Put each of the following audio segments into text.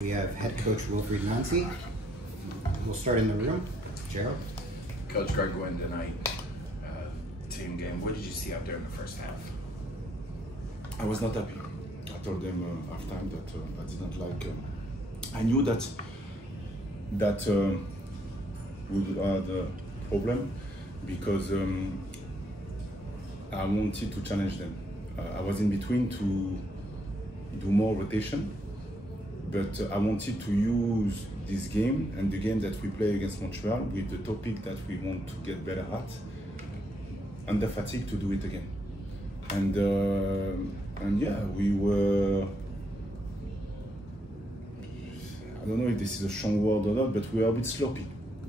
We have head coach Wilfried Nancy. We'll start in the room. Gerald. Coach Greg Gwynn tonight, team game. What did you see out there in the first half? I was not happy. I told them half time that I didn't like. I knew that we would have a problem because I wanted to challenge them. I was in between to do more rotation. But I wanted to use this game and the game that we play against Montreal with the topic that we want to get better at, under fatigue, to do it again. And yeah, we were, I don't know if this is a strong word or not, but we were a bit sloppy,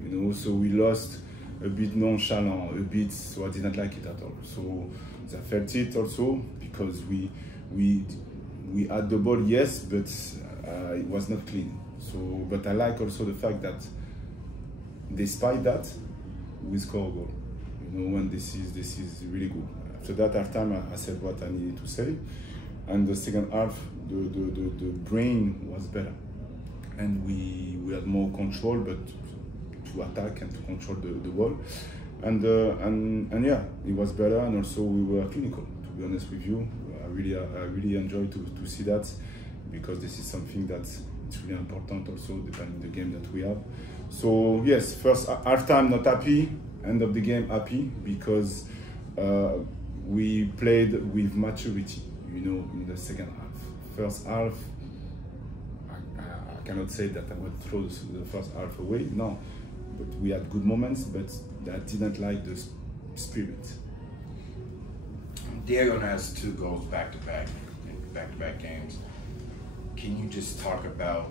you know, so we lost a bit nonchalant, a bit, so I didn't like it at all. So I felt it also because we had the ball, yes, but it was not clean. So, but I like also the fact that despite that, we score a goal. You know, when this is really good. After that half time, I said what I needed to say, and the second half, the brain was better, and we had more control, but to attack and to control the ball, and yeah, it was better, and also we were clinical. To be honest with you, I really enjoy to see that. Because this is something that's really important also depending on the game that we have. So yes, first half time not happy, end of the game happy because we played with maturity, you know, in the second half. First half, I cannot say that I would throw the first half away, no, but we had good moments, but I didn't like the spirit. Diego has 2 goals back-to-back in back-to-back games. Can you just talk about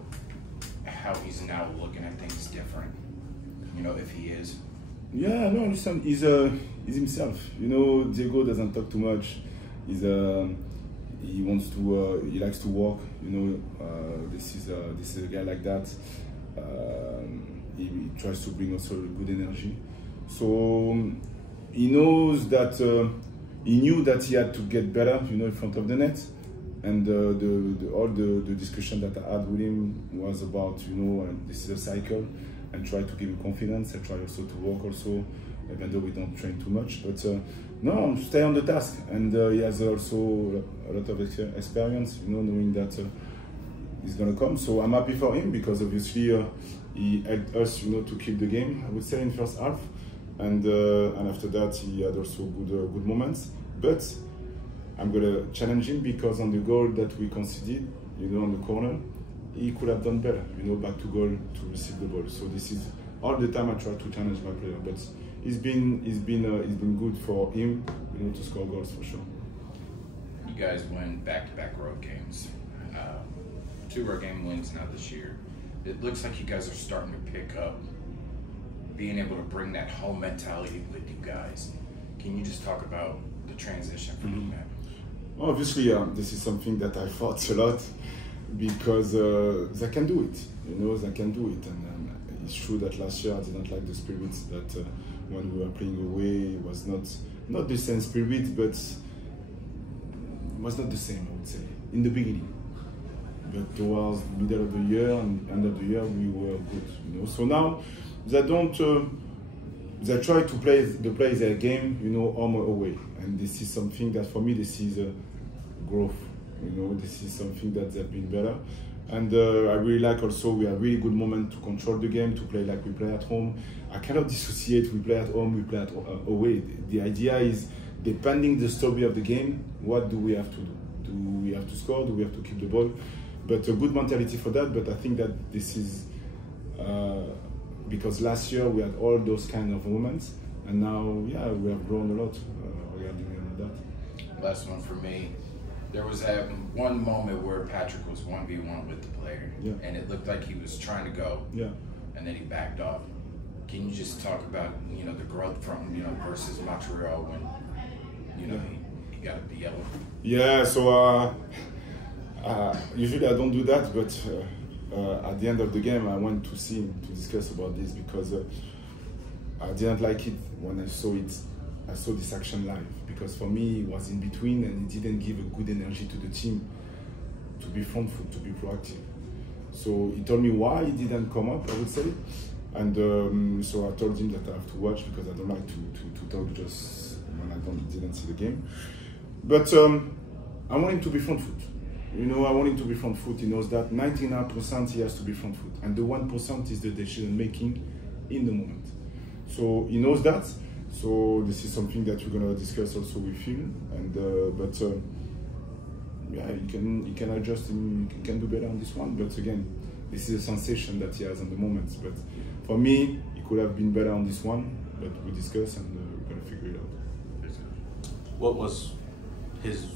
how he's now looking at things different? You know, if he is. Yeah, no, listen, he's himself. You know, Diego doesn't talk too much. He wants to, he likes to walk. You know, this is a guy like that. He tries to bring also good energy. So he knows that he knew that he had to get better. You know, in front of the net. And all the discussion that I had with him was about, you know, this is a cycle, and try to give him confidence and try also to work also, even though we don't train too much. But no, stay on the task. And he has also a lot of experience, you know, knowing that he's going to come. So I'm happy for him because obviously he helped us, you know, to keep the game, I would say, in first half. And after that, he had also good moments. But I'm going to challenge him because on the goal that we conceded, you know, on the corner, he could have done better, you know, back to goal to receive the ball. So this is all the time I try to challenge my player, but it's been good for him, you know, to score goals for sure. You guys win back-to-back road games, 2 road game wins now this year. It looks like you guys are starting to pick up, being able to bring that home mentality with you guys. Can you just talk about the transition from that? Obviously, this is something that I fought a lot because they can do it, you know, they can do it. And it's true that last year I didn't like the spirit that when we were playing away, it was not the same spirit, but it was not the same, I would say, in the beginning. But towards the middle of the year and end of the year, we were good, you know. So now they don't, they try to play their game, you know, home or away. And this is something that for me, this is a growth, you know, this is something that they've been better. And I really like also, we have really good moment to control the game, to play like we play at home. I cannot dissociate, we play at home, we play at away. The idea is, depending the story of the game, what do we have to do? Do we have to score? Do we have to keep the ball? But a good mentality for that, but I think that this is, because last year we had all those kind of moments, and now, yeah, we have grown a lot regarding that. Last one for me. There was that one moment where Patrick was 1v1 with the player, yeah, and it looked like he was trying to go, yeah, and then he backed off. Can you just talk about, you know, the growth from, you know, versus Montreal when, you know, he got the yellow? Yeah, so usually I don't do that, but at the end of the game, I went to see him to discuss about this because I didn't like it when I saw it. I saw this action live because for me it was in between and it didn't give a good energy to the team to be front foot, to be proactive. So he told me why he didn't come up, I would say. And so I told him that I have to watch because I don't like to talk just when I didn't see the game. But I want him to be front foot. You know, I want him to be front foot. He knows that 99% he has to be front foot. And the 1% is the decision making in the moment. So he knows that. So this is something that we're going to discuss also with him. And yeah, he can adjust, he can do better on this one. But again, this is a sensation that he has on the moment. But for me, he could have been better on this one. But we discuss and we're going to figure it out. What was his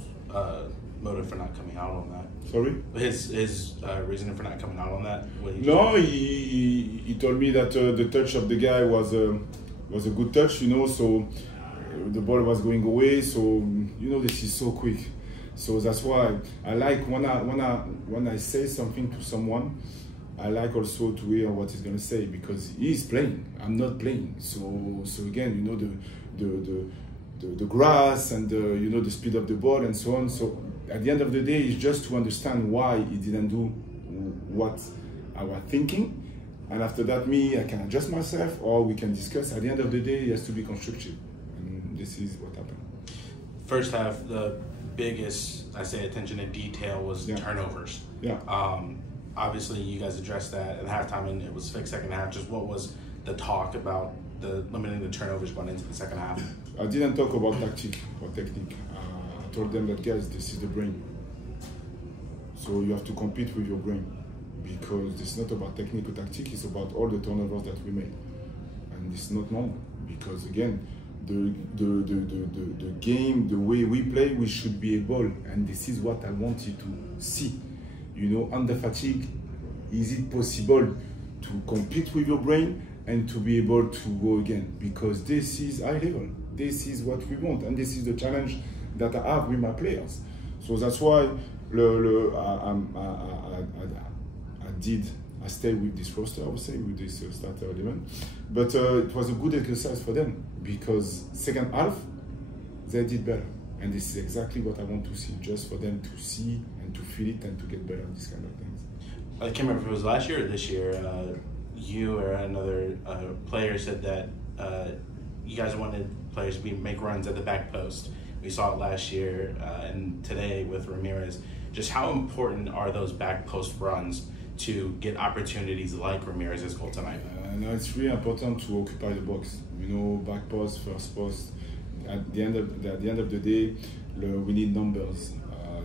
motive for not coming out on that? Sorry? His reasoning for not coming out on that? No, he told me that the touch of the guy was a good touch, you know, so the ball was going away, so, you know, this is so quick. So that's why I like when I say something to someone, I like also to hear what he's going to say, because he's playing, I'm not playing. So again, you know, the grass and you know, the speed of the ball and so on. So at the end of the day, it's just to understand why he didn't do what I was thinking. And after that, I can adjust myself, or we can discuss. At the end of the day, it has to be constructive. And this is what happened. First half, the biggest, I say, attention to detail was turnovers. Yeah. Obviously, you guys addressed that at halftime, and it was fixed second half. Just what was the talk about the limiting the turnovers going into the second half? I didn't talk about tactic or technique. I told them that, guys, this is the brain. So you have to compete with your brain, because it's not about technique or tactic, it's about all the turnovers that we made. And it's not normal, because again, the game, the way we play, we should be able, and this is what I want you to see. You know, under fatigue, is it possible to compete with your brain and to be able to go again? Because this is high level. This is what we want, and this is the challenge that I have with my players. So that's why I stayed with this roster, I would say, with this starter 11. But it was a good exercise for them, because second half, they did better. And this is exactly what I want to see, just for them to see and to feel it and to get better at these kind of things. I can't remember if it was last year or this year. You or another player said that you guys wanted players to make runs at the back post. We saw it last year and today with Ramirez. Just how important are those back post runs to get opportunities like Ramirez's goal tonight? No, it's really important to occupy the box. You know, back post, first post. At the end of the day, we need numbers,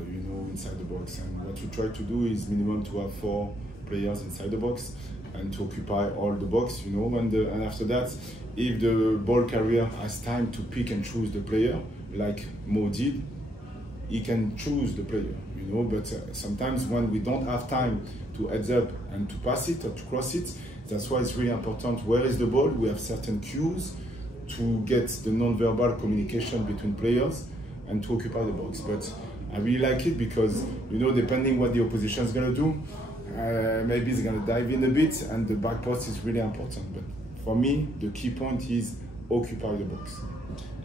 you know, inside the box. And what we try to do is minimum to have 4 players inside the box and to occupy all the box, you know. And after that, if the ball carrier has time to pick and choose the player, like Mo did, he can choose the player, you know. But sometimes when we don't have time to heads up and to pass it or to cross it, that's why it's really important. Where is the ball? We have certain cues to get the non-verbal communication between players and to occupy the box. But I really like it because, you know, depending what the opposition is going to do, maybe it's going to dive in a bit, and the back post is really important. But for me, the key point is occupy the box.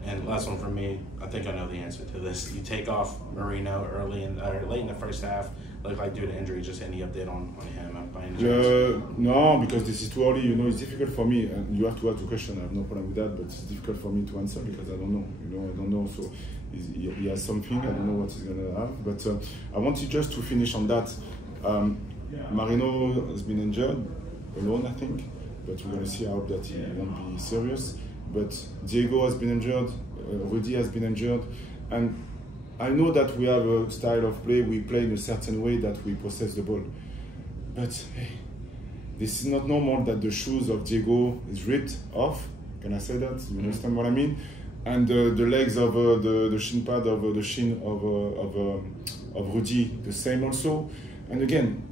And last one for me, I think I know the answer to this. You take off Marino late in the first half, looked like due to injury. Just any update on him by any chance? No, because this is too early. You know, it's difficult for me. And you have to ask the question. I have no problem with that, but it's difficult for me to answer because I don't know. You know, I don't know. So he has something. I don't know what he's gonna have. But I wanted just to finish on that. Marino has been injured alone, I think. But we're gonna see. I hope that he won't be serious. But Diego has been injured, Rudy has been injured, and I know that we have a style of play, we play in a certain way that we possess the ball. But hey, this is not normal that the shoes of Diego is ripped off. Can I say that? You understand what I mean? And the legs of the shin pad of the shin of Rudy, the same also. And again,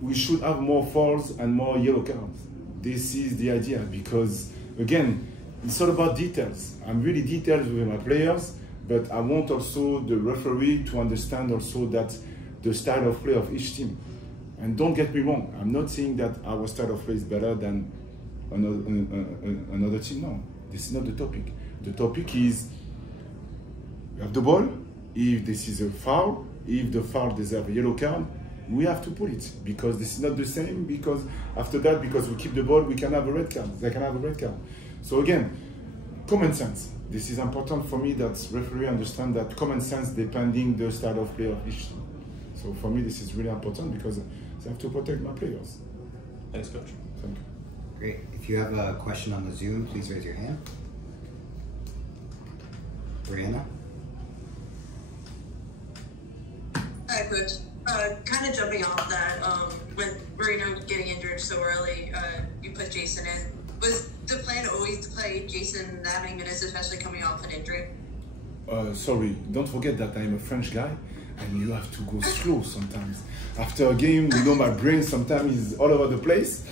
we should have more fouls and more yellow cards. This is the idea, because again, it's all about details. I'm really detailed with my players, but I want also the referee to understand also that the style of play of each team. And don't get me wrong, I'm not saying that our style of play is better than another team. No, this is not the topic. The topic is, you have the ball, if this is a foul, if the foul deserves a yellow card, we have to pull it because this is not the same. Because after that, because we keep the ball, we can have a red card. They can have a red card. So again, common sense. This is important for me that referee understand that common sense depending the style of play of each team. So for me, this is really important because I have to protect my players. Thanks, Coach. Thank you. Great. If you have a question on the Zoom, please raise your hand. Brianna? Hi, Coach. Kind of jumping off that, with Marino getting injured so early, you put Jason in. Was the plan always to play Jason that many minutes, especially coming off an injury? Sorry, don't forget that I'm a French guy and you have to go slow sometimes. After a game, you know, my brain sometimes is all over the place.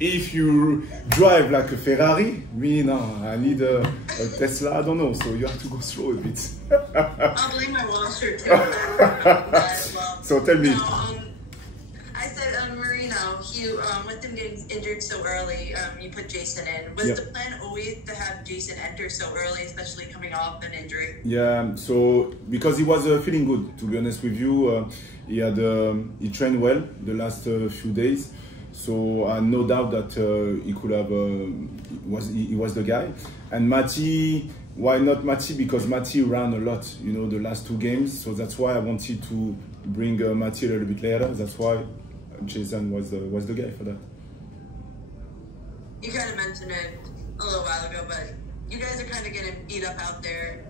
If you drive like a Ferrari, me, no, I need a Tesla, I don't know, so you have to go slow a bit. I'll blame my Wall Street too. Well. So tell me. No, I said Marino, with him getting injured so early, you put Jason in. Was the plan always to have Jason enter so early, especially coming off an injury? Yeah, so because he was feeling good, to be honest with you. He trained well the last few days. So no doubt that he could have, he was the guy. And Mati, why not Mati? Because Mati ran a lot, you know, the last 2 games. So that's why I wanted to bring Mati a little bit later. That's why Jason was the guy for that. You kind of mentioned it a little while ago, but you guys are kind of getting beat up out there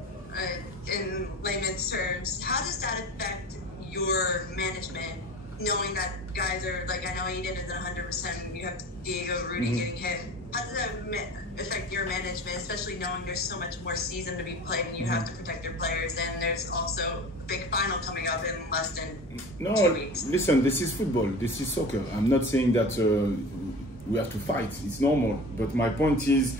in layman's terms. How does that affect your management? Knowing that guys are, like, I know Aiden isn't 100%, you have Diego, Rudy getting hit. How does that affect your management, especially knowing there's so much more season to be played and you have to protect your players, and there's also a big final coming up in less than 2 weeks? Listen, this is football, this is soccer. I'm not saying that we have to fight, it's normal. But my point is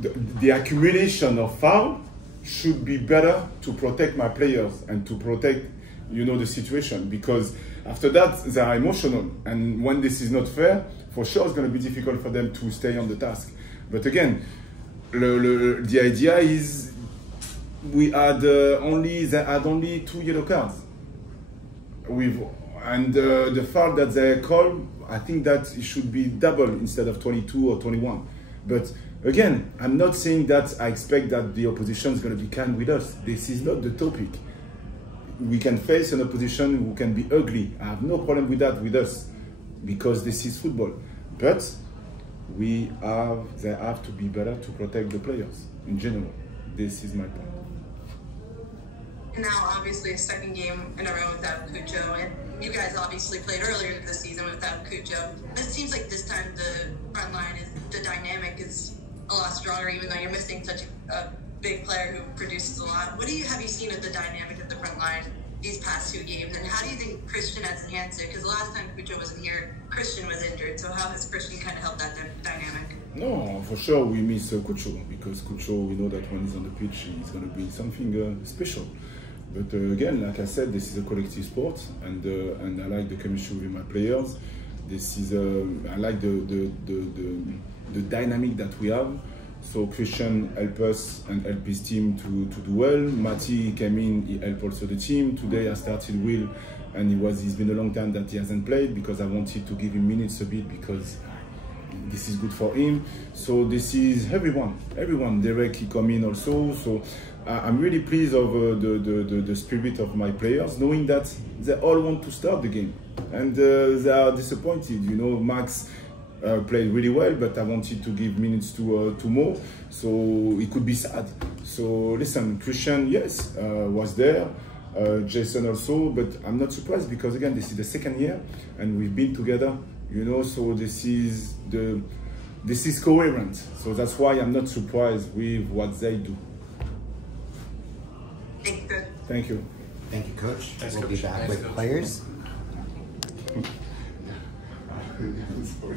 the accumulation of foul should be better to protect my players and to protect, you know, the situation, because after that they are emotional, and when this is not fair, for sure it's going to be difficult for them to stay on the task. But again, the idea is they had only 2 yellow cards and the foul that they call, I think that it should be double instead of 22 or 21. But again, I'm not saying that I expect that the opposition is going to be kind with us. This is not the topic. We can face an opposition who can be ugly. I have no problem with that with us, because this is football. But they have to be better to protect the players in general. This is my point. And now, obviously, a second game in a row without Cucho, and you guys obviously played earlier this season without Cucho. It seems like this time the front line the dynamic is a lot stronger, even though you're missing such a big player who produces a lot. What have you seen of the dynamic of the front line these past 2 games, and how do you think Christian has enhanced it? Because the last time Cucho wasn't here, Christian was injured. So how has Christian kind of helped that dynamic? No, for sure we miss Cucho, because Cucho, we know that when he's on the pitch, he's going to be something special. But again, like I said, this is a collective sport, and I like the chemistry with my players. This is I like the dynamic that we have. So Christian helped us and helped his team to do well. Mati came in, he helped also the team. Today I started Will, and he's been a long time that he hasn't played, because I wanted to give him minutes a bit, because this is good for him. So this is everyone. Derek, he come in also. So I'm really pleased of the spirit of my players, knowing that they all want to start the game, and they are disappointed. You know, Max played really well, but I wanted to give minutes to Mo, so it could be sad. So listen, Christian, yes, was there, Jason also, but I'm not surprised, because again, this is the 2nd year and we've been together, you know, so this is coherent. So that's why I'm not surprised with what they do. Thank you. Thank you, Coach. Thanks, We'll be Coach. back Thanks, with Coach. players. Sorry.